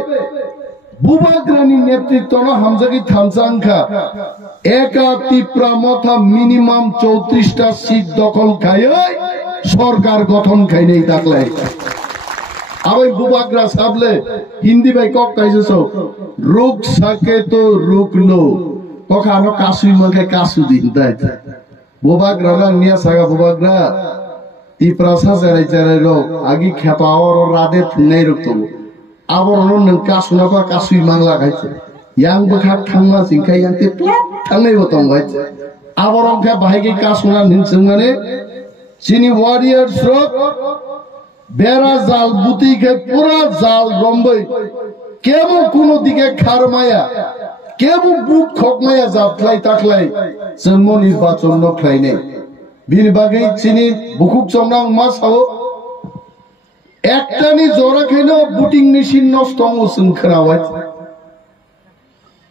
Bubagrani নেতৃত্বনা হামজাকি থামসাংখা একা তিপ্রা মথা minimum 34টা seat দখল খায় সরকার গঠন খাই নেই তাকলাই আবার বুবাগ্রা সাবলে হিন্দি ভাই cock কাইছো রুক সাকে তো রুকলো কখানো কাসুই মাখে কাসু দিন তাই বুবাগ্রা নিয়া সাগা বুবাগ্রা তিপ্রা সাজারাই চারাইলো আগি খেপা আর রাতে থুনাই রক্তব Aboron nang kasuna pa kasui mangla gaite yang bekak thangma singkai yang te plok thangai botong gaite aboron ka bahagi kasuna ninsungane chini warriors rok bera jal buti ke pura jal rombai kebo kuno dike kharmaya kebo buk khokmaya jatlai taklai jengmo nirbachon no khlai nei bir bagai chini bukuk chongnang masao Ektani Zora Keno booting machine no strong Sunkarawat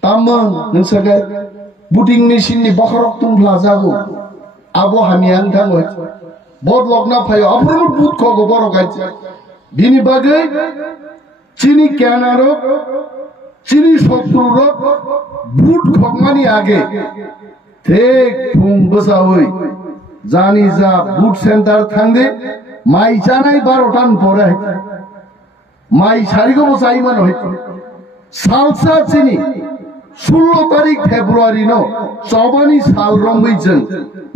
Tamang Nunsaga booting machine ni Bakarok Tum Plazago Abo Hamian Tangwat Bot Logna Payo Abro Boot Kogo Borogat Bini Bagay Chini Canaro Chini Soturo Boot Kogmani Age Take Pumbasaway Zani Za Boot Center Thande Mai chanai barotan pore Mai sharigo bosai man hoy salsa chini 16 तारिख February no चौबानी साल रंबै जों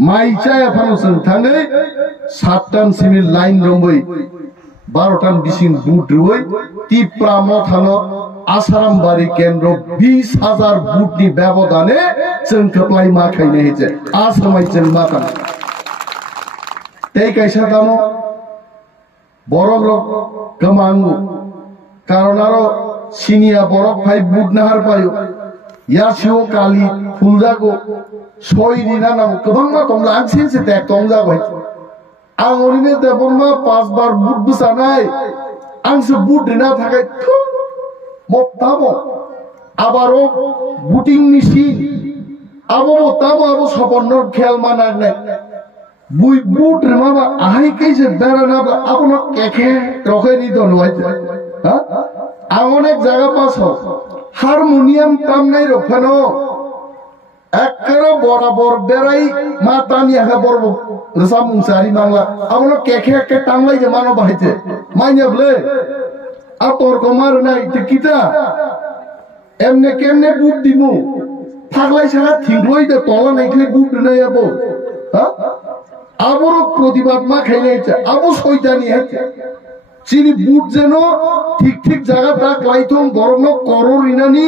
माइचा एफानो जों थाङै 7 Simi line रंबै 12 बिसिं बुट रुबै तिप्रा मथानो आसारामबारी केन्द्र 20,000 बुटनि व्यवधाने जों खोप्लाय माखायनो हेजे आसामाय जों माखान तै कैसा दानो बरक लोक गमांगु कारण आरो सिनिया बरक फाइ बुट नाहार पायो यासिओ काली फुलजागो सय दिना नाम गोबां मा दं लांसिन से tek दं जाबाय आं ओरैनो देबरमा 5 बार बुट बुसानाय आं से बुट दिना थाखाय मतामो आबारो बुटिं मेसिन आबो मतामो आबो सपनर खेल मानाने बुई बुट माबा आहाय कैसे बेराना आबो न केखे रखेनि दनवाय हा आं अनेक जायगा पासो हारमोनियम तामनाय रफानो एकरो बराबर बेराय मातानि आहा बरबो रसा मुंसारि मांला आबो केखे के तामलाय जे मानो बाहायते माइनबले आ तोरको मारनाय टिकिटा एमने केमने बुट दिमु थागलाय सारा थिंग्लय दे तला नायखले बुट दिनाय आबो हा आबोर प्रतिबाद मा खायनाय आबो सयतानि है चिनि बुट जेनो ठीक ठीक जागा ताक लाइथों बरनो करो रिनानी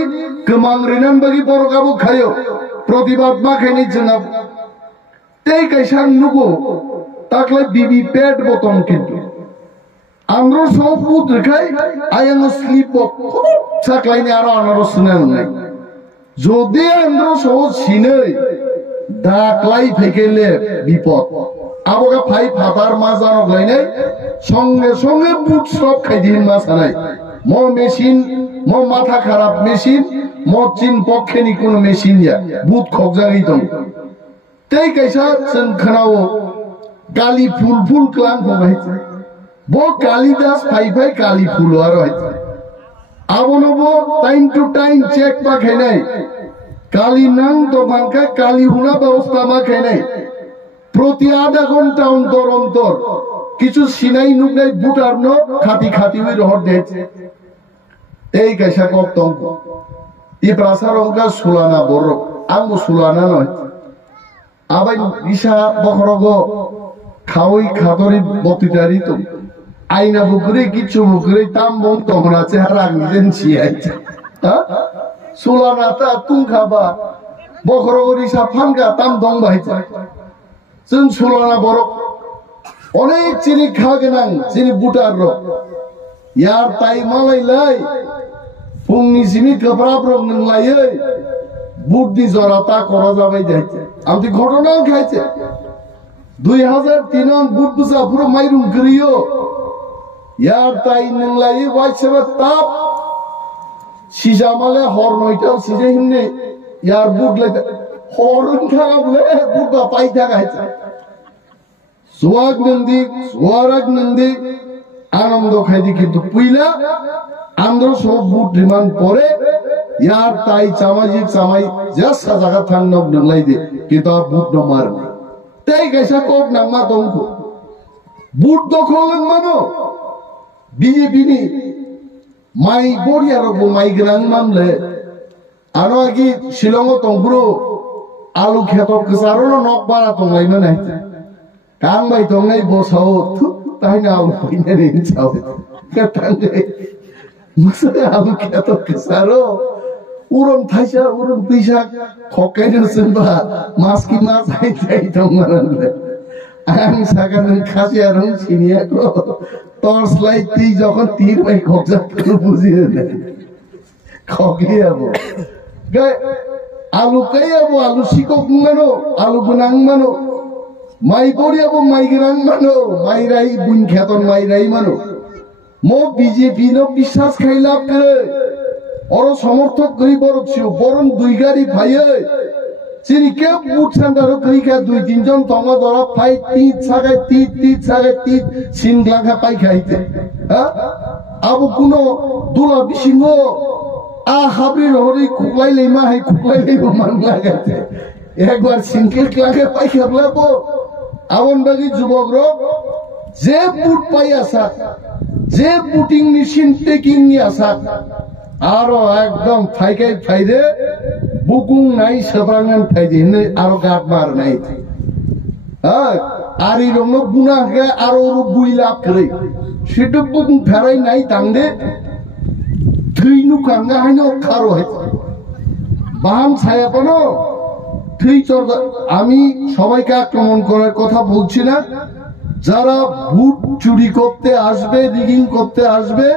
गमांग रिनान बागी बरकाबो खायो प्रतिबाद मा खायनाय जोंना तै कैसा नुगो ताकलाय बिबि पेट बतम किन्तु आंग्रो सो बुट रखाय आयंग स्लिप साकलायनि आरो आनारो सुनाय जदि आंग्रो सो सिनै दाकलाय फैकेले विपद आबोगा फाइ फातार मा जानो गयनै संगे संगे बुट सब खाइदिन मा सानाय मो मेसिन मो माथा खराब मेसिन मो चिन पक्षेनि कोनो मेसिन या बुट खगजागै दं तै कैसा जों खोनावो गाली फुल फुल क्लाम होबाय बो कालिदास फाइ काली फुल आरो आबोनबो टाइम टू टाइम चेक मा खाइनाय काली नां दबांका काली हुना व्यवस्था मा खाइनाय प्रति आधा घंटा अंतर अंतर किछु सिनाई नुकनाय बुटारनो खाती खाती हुई रहर दे এই कैसा कप दं टिप्रा सारंगा सुलाना बरक आंबो सुलाना नय आबाय इसा बखरगो खावै खादरि बतिदारि तो आइना बुगरे किछु बुगरे ताम बं तहना चेहरा निजेन सियाय हा सुलाना ता तुं खाबा बखरगो इसा फानगा ताम दं बायचा जों सुलाना बरक अनेक चिनि खागोनां चिनि बुटार र यार ताइ मालायलाय फुंनि सिमि गोब्राब रं नंलायै बुटनि जराता करा जाबाय जायचे आमति घटना खायचे 2003 बुट बुसा पुरो माइरुं गरियो यार ताइ नंलायै वाइसेबा ताप सिजामाले हर नयटाव सिजे हिन्ने यार बुट लायता हरन थागाबले बुट बा पाइथा गायचे सुवाग नंदी आनंद खाइदी किन्तु पुइला आंध्र सब बुट रिमान परे यार ताई सामाजिक सामाई जसा जागा थांनो नंलाय दे किन्तु बुट न मार तै कैसा कोप नामा दंको बुट दखल मानो बीजेपी नि माइ बरिया रबो माइ ग्रां मामले आरो आगि शिलंग तंब्रो आलु खेत गसारो नक बारा तंलाय माने कां बाय तंनाय बसाव ताइना आलु फैने रिन चाव कतांगे मुसरे आलु खेत गसारो उरन थाइसा उरन पैसा खकायनो सोंबा मास कि मास हाय थाइ दंमानले आं सागा नों खासिया रं सिनियाको टर्च लाइट ती जखन तीर बाय खगजा बुझियो खगियाबो गे आलु कयाबो आलु सिकक मानो आलु गुनां मानो माइ बरियाबो माइ ग्रां मानो माइ राई बुन खेतन माइ राई मानो मो बीजेपी नो विश्वास खाइलाब करे और समर्थक गई बरक छियो बरन दुई गाड़ी भाइयै चिनि के बुट सेन्टारो गई के दुई तीन जन तंग दरा फाइ तीत सागे सिनग्लांखा पाइ खाइते हा अब कुनो दुला बिसिङो आ हाब्रि रहरै खुक्लाय लेमा हाय खुक्लाय लेबो मान लागाते एकबार सिनके क्लाके पाइ खाबलाबो आवन बागि जुबक रो जे बुट पाइ आसा जे बुटिं मेसिन टेकिं नि आसा आरो एकदम फाइकाय फाइदे বুকুং নাই সেবাঙ্গান থাইজে আরো গাট মার নাই আর এই রঙ গুনা গে আরো বুই লাভ করে সেটা বুকুং ফেরাই নাই তাঙ্গে থৈনু কাঙ্গা হাইনো খারো হয়েছে বাহান ছায়া পানো থৈ চর্চা আমি সবাইকে আক্রমণ করার কথা বলছি না যারা ভোট চুরি করতে আসবে রিগিং করতে আসবে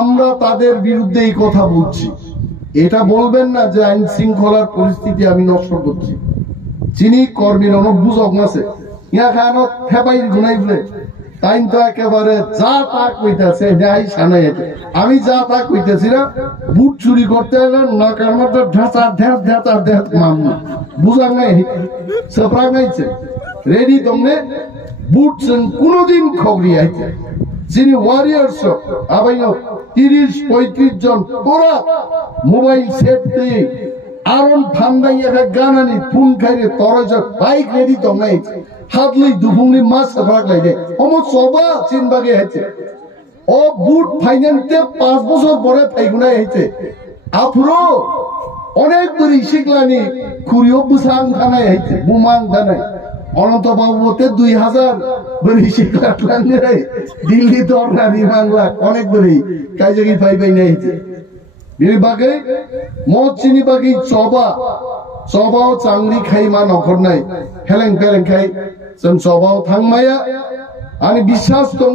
আমরা তাদের বিরুদ্ধে এই কথা বলছি এটা বলবেন না যে আইন শৃঙ্খলার পরিস্থিতি আমি নষ্ট করছি চিনি কর্মীর অনেক বুঝক আছে ইয়া খানো ফেবাই গুনাই বলে তাই তো একেবারে যা তা কইতেছে আমি যা তা কইতেছি না বুট চুরি করতে হলে নাকার মধ্যে ঢাঁচা ঢ্যাঁচ ঢ্যাঁচা ঢ্যাঁচ মামলা বুঝার নাই সফরা গাইছে রেডি তোমনে বুট কোনদিন খবরি আইছে যিনি ওয়ারিয়ার্স আবাই 30-35 জন তোরা মোবাইল সেট দিয়ে আরন ফান্দাই একটা গানানি ফোন খাইলে তরজ বাইক রেডি তোমরা হাতলি দুপুংলি মাছ রাখলাই দে অমর সবা চিনবাগে হয়েছে ও বুট ফাইন্যান্সে 5 বছর পরে ফাইগুনাই হয়েছে আফরো অনেক দূরে শিখলানি খুরিও বুসাং থানায় হয়েছে বুমাং থানায় অনন্ত বাবুতে 2000 বলি শিখলান দিল্লি দরকারি বাংলা অনেক দূরে কাজে পাইবাই নাই হয়েছে বিরবাগে মদ চিনি বাকি চবাও চাংলি খাই মা নখর নাই হেলেং পেলেং খাই जों চবাও থাংমায়া আমি বিশ্বাস দङ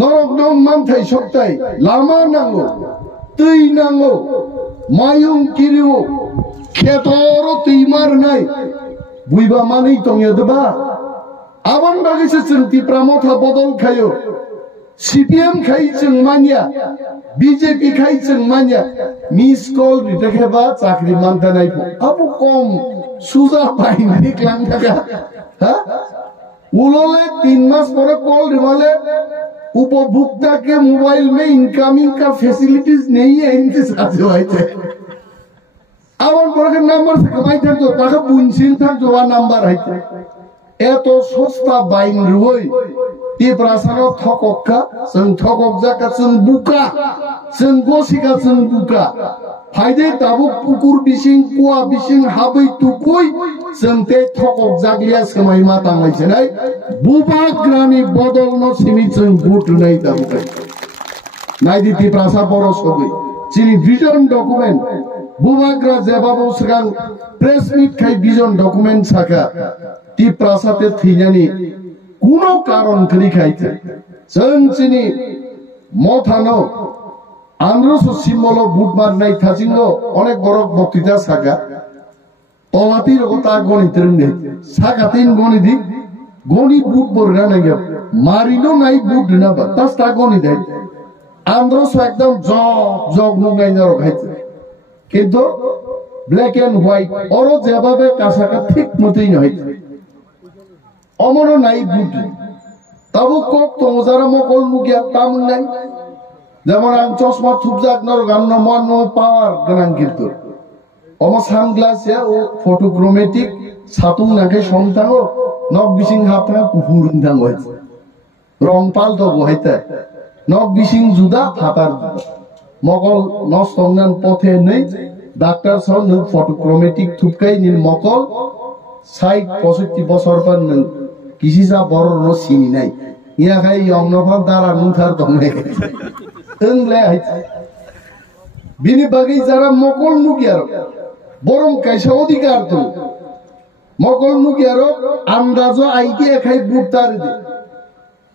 নরক দং মানথাই সপ্তাহে লামা নাঙ্গো তুই নাঙ্গো মায়ুং কিরিও খেতর তুই মার নাই বুইবা মানেই দङে দেবা আবান বাগিছে जों টিপ্রা মথা বদল খাयो Cipm খাই जों মানিয়া বিজেপি খাই जों মানিয়া মিস কল রিটেখেবা চাকরি মানতে নাই আবু কম সুজা পাইনি ক্লান টাকা হ্যাঁ उलोले 3 मास पर कॉल रिवाले उपभोक्ता के मोबाइल में इनकमिंग का फैसिलिटीज नहीं है इनके साथ जो है आवन पर के नंबर से कमाई था जो ताका बुनसिन था जो वा नंबर है ए तो सस्ता बाइन रुई टिप्रा सानो थकक्का जों थककजा का जों बुका जों गसिका जों बुका फायदे ताबुक पुकुर बिसिं कुवा बिसिं हाबै तुकुइ जों ते थकक जागलिया समाय मा तांलायसे नाय बुबाग्रानि बदल न सिमि जों बुट नै ताबुकाय नायदि टिप्रा सा बरो सबै चिनि विजन डकुमेन्ट बुबाग्रा जेबाबो सिगां प्रेस मिट खाय विजन डकुमेन्ट साका टिप्रा साते थैनानि কোনো কারণ করি খাইছে जों चिनि মথানো আন্দ্রস সিম্বল বুট মার নাই থাজিঙ্গ অনেক বড় বক্তৃতা সাকা তলাতির কথা গণিতের নেই সাকা 3 গণিত গণি বুট বররা নাই মারিনো নাই বুট না বা তাস্তা গণি দেয় আন্দ্রস একদম জগ নগাই না খাইছে কিন্তু ব্ল্যাক এন্ড হোয়াইট অর যেভাবে কাছাকা ঠিক মতই নয় অমর নাই বুট তাবুক কক তো যারা মকল মুগিয়া তাম নাই যেমন আং চশমা থুপজাক নর গান্ন মন পাওয়ার গানাং কিন্তু অম সানগ্লাস ইয়া ও ফটোক্রোমেটিক সাতুং নাকে সংথাও নক বিসিং হাফা কুহুরুন দাং হইছে রং পাল তো বহাইতে নক বিসিং জুদা ফাতার মকল নস্তংনান পথে নেই ডাক্তার সব ফটোক্রোমেটিক থুপকাই নিন মকল 60-65 বছর পর কিসিসা বড় রসিনি নাই ইয়া খাই অংনফার দ্বারা মুথার দমে বিনি বাকি যারা মকল মুগিয়ার বরং কাইসা অধিকার তো মকল মুগিয়ার আন্দাজ আইডিয়া খাই বুটার দে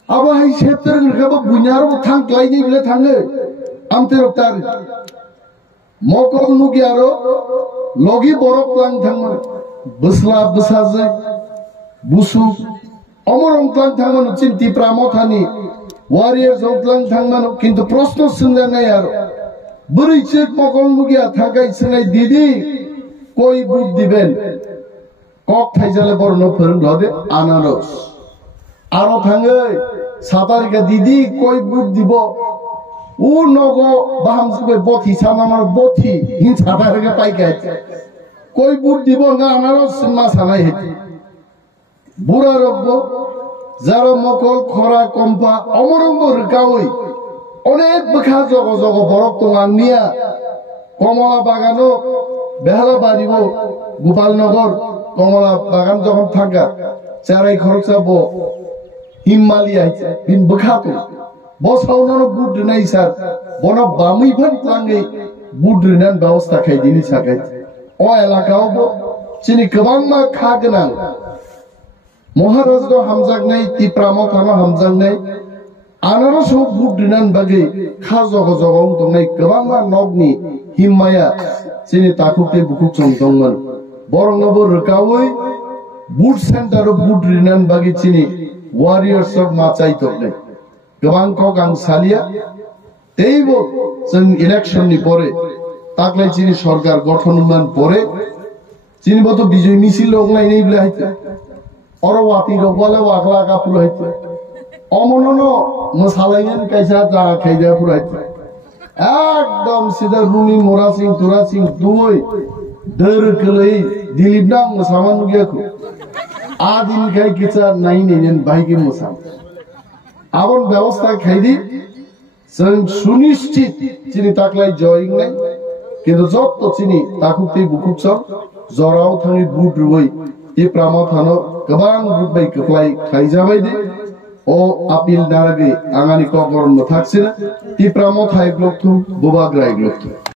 আবার হাই সেপ্তার খাব বুইনার থাং ক্লাই বলে থাঙ্গে আমতে রক্তার মকল মুগিয়ার লগি বরক প্লাং থাং বসলা বসাজে বুসু অমরং প্লাং থাং চিন টিপ্রা মথানি ওয়ারিয়ার জংপ্লাং থাংমানো কিন্তু প্রশ্ন শুনলে নাই আর বরিছে মকল মুগিয়া থাকাই সঙ্গাই দিদি কই বুট দিবেন কক থাইজালে বড় নফরন লদে আনারস আরো থাঙ্গে সাতারিকা দিদি কই বুট দিব ও নগ বাহামসুকে বথি সামামার বথি হিন সাতারিকা পাইকা কই বুট দিব না আনারস মা সানাই হেতি বুড়া রব্ব যারা মকল খরা কম্পা অমরঙ্গ রেকাওই অনেক বেখা জগ জগ বরক তোমার নিয়া কমলা বাগানো বেহালা বাড়িব গোপালনগর কমলা বাগান যখন থাকা চারাই খরচা বো হিমালি আইছে বিন বখাতো বসাউনো বুট নাই স্যার বন বামুই ভান লাঙ্গে বুট রিনান ব্যবস্থা খাই দিনি সাকাই ও এলাকাও বো চিনি গোबां मा खा गोनां महाराज हामजाक নাই टिप्रा मथानो हामजाक নাই आनारस बुट दिनान बागै खा जग जगं दंनाय गोबां मा नगनि हिमाया चिनि ताकुते बुकुक चंदंमोन बरंगबो रकावै बुट सेन्टर बुट दिनान बागै चिनि वारियर्स अफ माचाइ दंनाय गोबां को गांसालिया तेइबो जों इलेक्शननि परे ताकलाय चिनि सरकार गठनमान परे चिनि बतो बिजय मिছিল लगनाय ब्लाइते अरवाती रगवाले वागला का पुलाइते अमननो मोसालायन कैसा जा खाइजा पुराइते एकदम सीधा रुनी मोरा सिंह तुरा सिंह दुई दर कलै दिलीपना मोसामान नुगियाखौ आदिन खाइ किचा नाइ नेन बाइके मोसा आवन व्यवस्था खाइदि जों सुनिश्चित चिनि ताकलाय जयिंनाय किन्तु जत चिनि ताकुते बुकुक्स जराव थाङि बुट रुबै टिप्रा मथानो गोबां बुट बाय कप्लाय खाइजाबाय दे ओ आपिल दारगे आंगानि कगरन मथाक्सिना टिप्रा मथाय ग्लकथु बुबाग्राय ग्लकथु